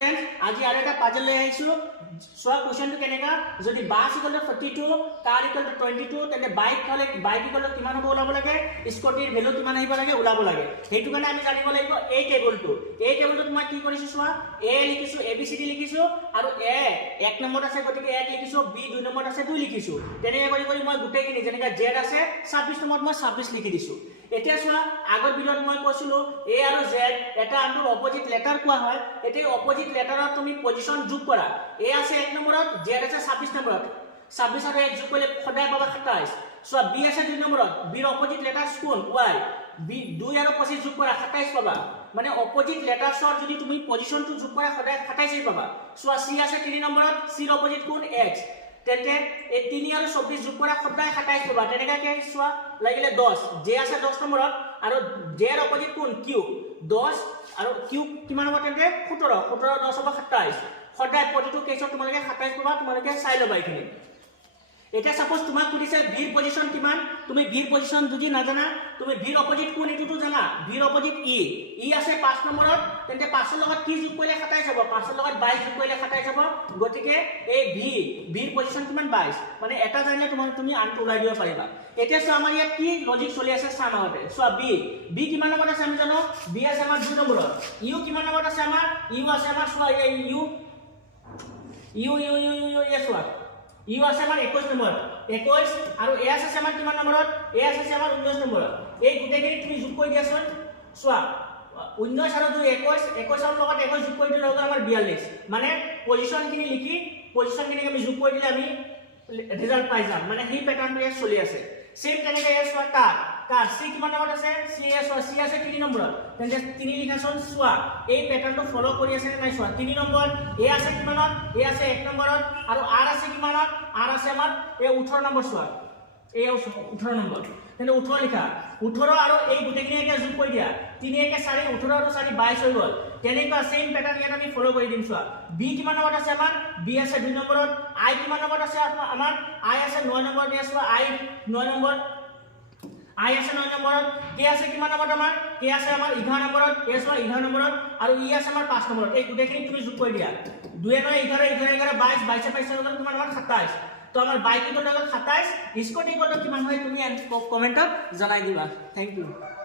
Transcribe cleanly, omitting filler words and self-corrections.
আজি আৰু এটা পাজল লৈ আহিছো সোৱা কোৱেশ্চনটো কেনেকা যদি বাস equal to 42 car equal to 22 তেনে বাইক ইকুৱেল টু কিমান হ'ব ওলাব লাগে স্কুটিৰ ভ্যালু কিমান আহিব লাগে ওলাব লাগে হেতু কাৰণে আমি জানিব লাগিব এই টেবুলটো মই কি কৰিছো সোৱা a লিখিছো abcd লিখিছো আৰু a 1 নম্বৰত আছে গতিকে 1 লিখিছো b 2 নম্বৰত আছে 2 লিখিছো তেনেকৈ কৰি মই গুটেইখিনি যেনেকা z আছে 26 নম্বৰত মই 26 লিখি দিছো এতিয়া সোৱা আগৰ ভিডিঅ'ত মই কৈছিলো a আৰু z এটা আনটোৰ অপোজিট লেটাৰ কোৱা হয় এতে অপোজিট লেটাৰত তুমি পজিশন যোগ কৰা a আছে 1 নম্বৰত z আছে 26 নম্বৰত 26 আৰু 1 যোগ কৰিলে সদায় পাবা 27 সো b আছে 2 নম্বৰত b ৰ অপোজিট লেটাৰ কোন y b 2 আৰু 25 যোগ কৰা 27 পাবা মানে অপোজিট লেটাৰছৰ যদি তুমি পজিশনটো যোগ কৰা সদায় 27 পাবা সো c আছে 3 নম্বৰত c ৰ অপোজিট কোন x তেতে এই 3 আৰু 24 যোগ কৰা সদায় 27 পাবা তেনেকা কি সোৱা লাগিলে 10 j আছে 10 নম্বৰত আৰু j ৰ অপোজিট কোন q 10 আৰু q কিমান হ'ব তেতে 17 17 10 হ'ব 27 সদায় প্ৰতিটো কেছত তোমালোকে 27 পাবা তোমালোকে চাই লবা এইখিনি এটা সাপোজ তোমাক কুদিছে v ৰ পজিশন কিমান তুমি v ৰ পজিশন যদি না জানা তুমি v ৰ অপোজিট কোন এটোটো জানা v ৰ অপোজিট e আছে 5 নম্বৰত তেন্তে 5 ৰ লগত কি যোগ কৰিলে 27 হ'ব 5 ৰ লগত 22 যোগ কৰিলে 27 হ'ব গতিকে এই v ৰ পজিশন কিমান 22 মানে এটা জানিলে তুমি আনটো ওলাই দিব পাৰিবা এতিয়া সো আমাৰ ইয়াত কি লজিক চলি আছে চাম আগতে সো b কিমান নম্বৰত আছে আমি জানো b আছে আমাৰ 2 নম্বৰত u কিমান নম্বৰত আছে আমাৰ u আছে আমাৰ সো u yes what ইউ আছে আমাৰ 21 নম্বৰ 21 আৰু এ আছে আমাৰ কিমান নম্বৰত এ আছে আমাৰ 19 নম্বৰত এই গুটেখিনি তুমি যোগ কৰি দিয়াছন সোৱা 19 আৰু 2 21 21 ৰ লগত 21 যোগ কৰি দিলে হ'ব আমাৰ 42 মানে পজিশনখিনি লিখি পজিশনখিনি আমি যোগ কৰি দিলে আমি ৰিজাল্ট পাই যাম মানে এই প্যাটাৰ্নটো ইয়াত চলি আছে সেম তেনেকৈ এ সোৱা কাৰ সি কিমান নম্বৰত আছে সি আছে 3 নম্বৰত তেন্তে 3 লিখাছন সোৱা এই প্যাটাৰ্নটো ফলো কৰি আছে নাই সোৱা 3 নম্বৰ এ আছে কিমানত এ আছে 1 নম্বৰত আৰু r আছে কিমানত r আছে আমাৰ এই 18 নম্বৰ সোৱা এই 18 নম্বৰ তেন্তে 18 লিখা 18 আৰু এই গুটেখিনি এতিয়া যোগ কৰি দিয়া 3 1 4 18 আৰু 4 22 হৈ গল তেনেকুৱা সেম প্যাটাৰ্ন ইয়াত আমি ফলো কৰি দিম সোৱা b কিমান নম্বৰত আছে আমাৰ b আছে 2 নম্বৰত i কিমান নম্বৰত আছে আমাৰ i আছে 9 নম্বৰত দিয়া সোৱা i 9 নম্বৰ I আছে 9 নম্বৰত k আছে কিমান নম্বৰত আমাৰ k আছে আমাৰ 11 নম্বৰত s হয় 11 নম্বৰত আৰু e আছে আমাৰ 5 নম্বৰত এই গুটেখিনি তুমি যোগ কৰি দিয়া 2 9 11 11 11 22 22 22 কিমান আমাৰ 27 তো আমাৰ bike equal to 27 square equal to কিমান হয় তুমি কমেন্টত জনাই দিবা থ্যাংক ইউ